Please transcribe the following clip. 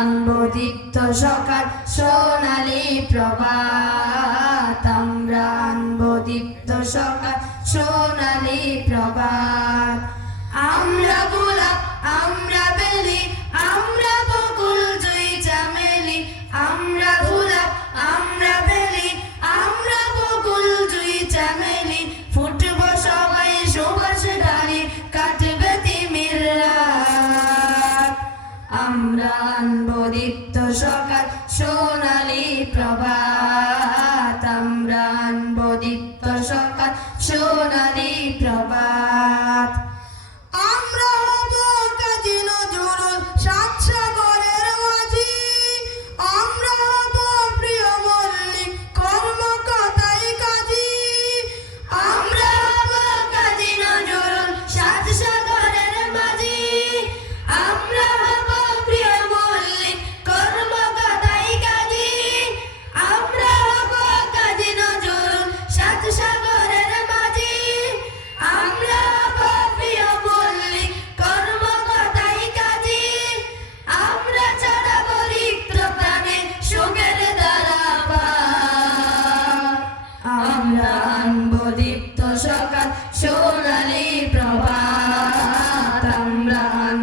আনবো দীপ্ত সকাল সোনালি প্রভাত, আমরা আনবো দীপ্ত সকাল সোনালি প্রভাত। আমরা গোলাপ, আমরা বেলি, আমরা বকুল জুই চামেলি, আমরা গোলাপ, আমরা বেলি, আমরা বকুল জুই চামেলি, ফুটবো সবাই সুবাস ঢালি, কাটবে তিমির রাত। আমরা আনবো দীপ্ত সকাল সোনালি প্রভাত।